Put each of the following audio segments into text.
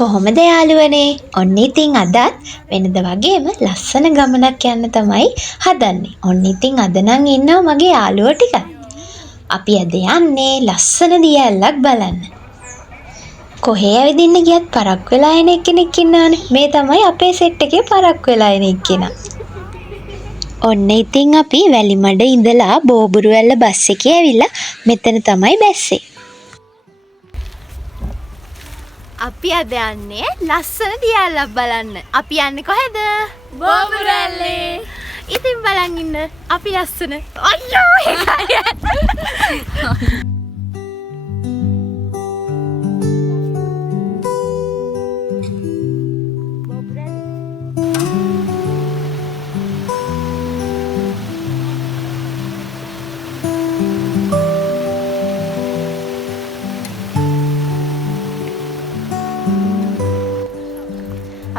කොහොමද යාළුවනේ? ඔන්න ඉතින් අදත් වෙනද වගේම ලස්සන ගමනක් යන්න තමයි හදන්නේ. ඔන්න ඉතින් අද නම් ඉන්නවා මගේ යාළුවෝ ටික. අපි අද යන්නේ ලස්සන දිය ඇල්ලක් බලන්න. කොහේ ඇවිදින්න ගියත් පරක් වෙලා එන කෙනෙක් ඉන්නවනේ. මේ තමයි අපේ සෙට් එකේ පරක් වෙලා එන එක්කෙනා. ඔන්න ඉතින් අපි වැලිමඩ ඉඳලා බෝබුරුවැල්ල බස් එකේ ඇවිල්ලා මෙතන තමයි බැස්සේ. අපි අද යන්නේ ලස්සන දියැලක් බලන්න. අපි යන්නේ කොහෙද? බෝබුරුවැල්ලේ. ඉතින් බලන් ඉන්න. අපි ලස්සන. අයියෝ ඒකයි.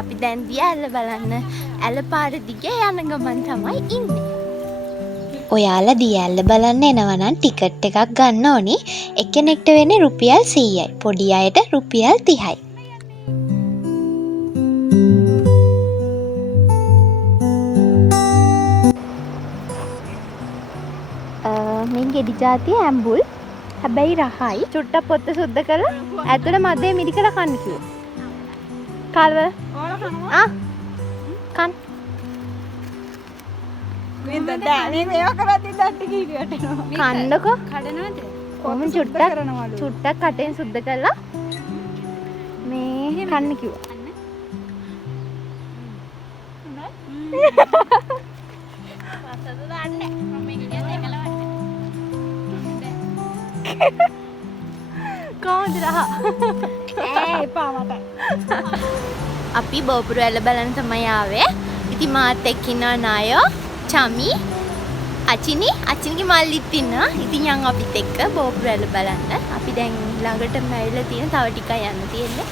අපි දැන් දියැල්ල බලන්න ඇල පාර දිගේ යන ගමන් තමයි ඉන්නේ. ඔයාලා දියැල්ල බලන්න එනවා නම් ටිකට් එකක් ගන්න ඕනි. එක්කෙනෙක්ට වෙන්නේ රුපියල් 100යි. පොඩි අයට රුපියල් 30යි. මේ ගෙඩි జాතිය ඇම්බුල්. හැබැයි රහයි. චුට්ටක් පොත්ත සුද්ධ කරලා ඇතුළේ මදේ මිදි කරලා කන්න කිව්වා. කාල්වල කන් මේ දැන් මේවා කරද්දි දත් කීරියට එනවා කන්නකො කඩනවද කොහොම චුට්ටක් කටෙන් සුද්ධ කරලා මේ කන්න කිව්වා රසද දාන්නේ මම ඉන්නේ ඒකලා කොහොමද රහ එපා මට අපි බෝබුරුවැල්ල බලන්න තමයි ආවේ. ඉතින් මාත් එක්ක ඉන්නවා නායෝ, චමි, අචිනිගේ මල්ලිත් ඉන්නවා. ඉතින් යන් අපිත් එක්ක බෝබුරුවැල්ල බලන්න. අපි දැන් ළඟටම ඇවිල්ලා තියෙන තව ටිකක් යන්න තියෙන්නේ.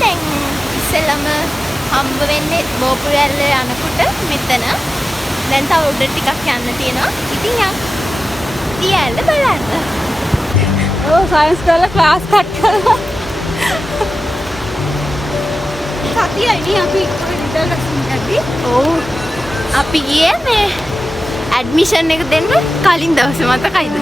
දැන් ඉස්සෙල්ලම හම්බ වෙන්නේ බෝබුරුවැල්ල යනකොට මෙතන. දැන් තව උඩ ටිකක් යන්න තියෙනවා. ඉතින් යන්න. දියැල්ල බලන්න. ඔව් සයන්ස් කරලා ක්ලාස් කට් කරලා. සතියයි අපි ඉඳලා ඔව් අපි ගියේ මේ ඇඩ්මිෂන් එක දෙන්න කලින් දවසේ මතකයිද?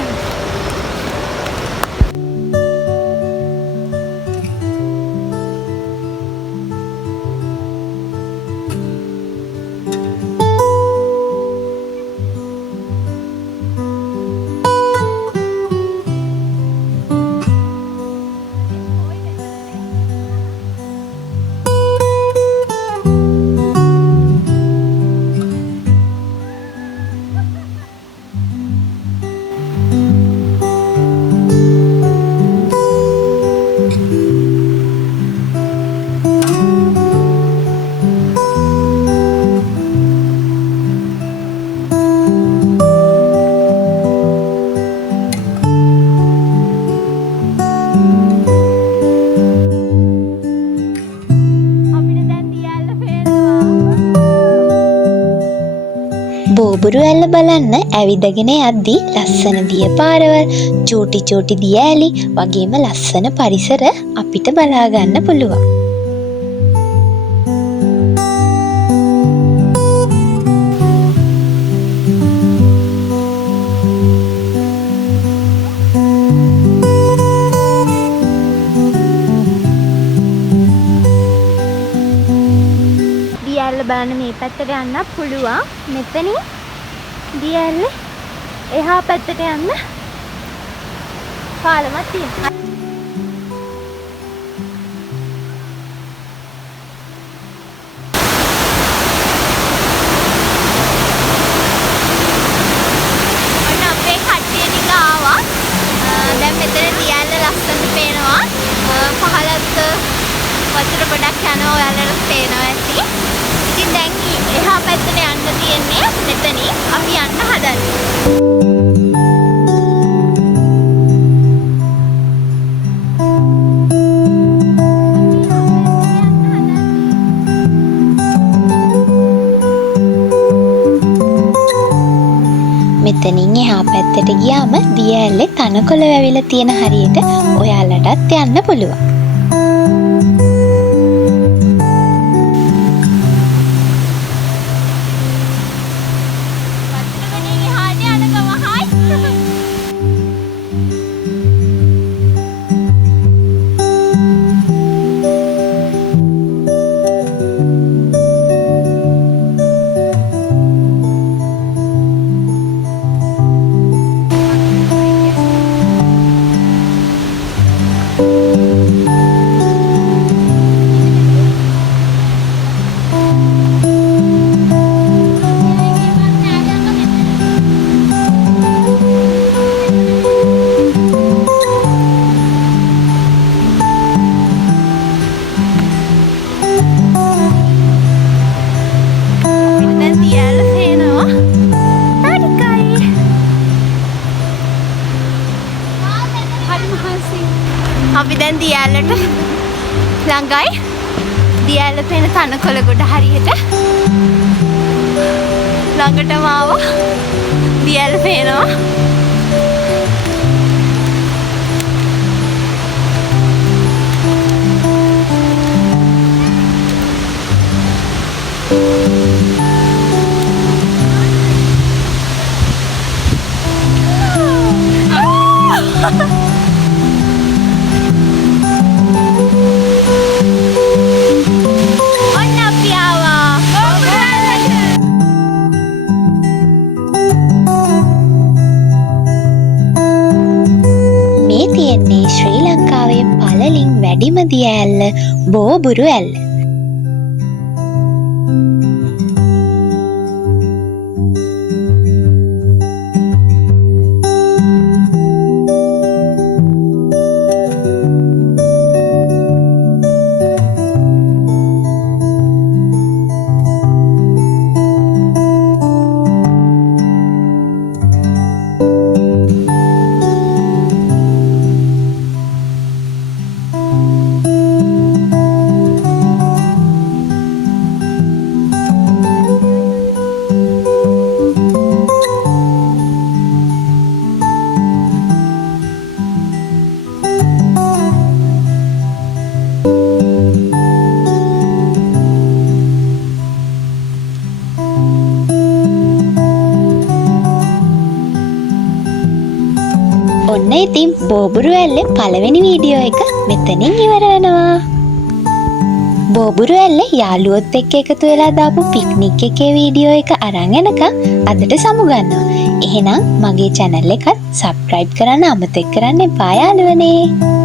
බෝබුරුවැල්ල බලන්න ඇවිදගෙන යද්දී ලස්සන දිය පාරවල්, චූටි දිය ඇලි වගේම ලස්සන පරිසර අපිට බලා ගන්න පුළුවන්. දියැල්ල බලන්න මේ පැත්තට යන්න පුළුවන්. මෙතනින් දියැල්ල එහා පැත්තට යන්න පාලමක් තියෙනවා. දැන් මෙතන තියන්න මෙතනින් එහා පැත්තට ගියාම දිය ඇල්ලේ තනකොළ වැවිලා තියෙන හරියට ඔයාලටත් යන්න පුළුවන්. අපි දැන් දියැලට ළඟයි. දියැල පේන තනකොළ ගොඩ හරියට ළඟටම ආවා. දියැල පේනවා. තියෙන්නේ ශ්‍රී ලංකාවේ පළලින් වැඩිම දිය ඇල්ල බෝබුරු ඇල්ල. ඔන්න ඉතින් බෝබුරු ඇල්ලේ පළවෙනි වීඩියෝ එක මෙතනින් ඉවර වෙනවා. බෝබුරු ඇල්ලේ යාළුවොත් එක්ක එකතු වෙලා දාපු පික්නික් එකේ වීඩියෝ එක අරන් එනකම් අදට සමුගන්නවා. එහෙනම් මගේ channel එකත් subscribe කරන්න අමතක කරන්න එපා යාළුවනේ.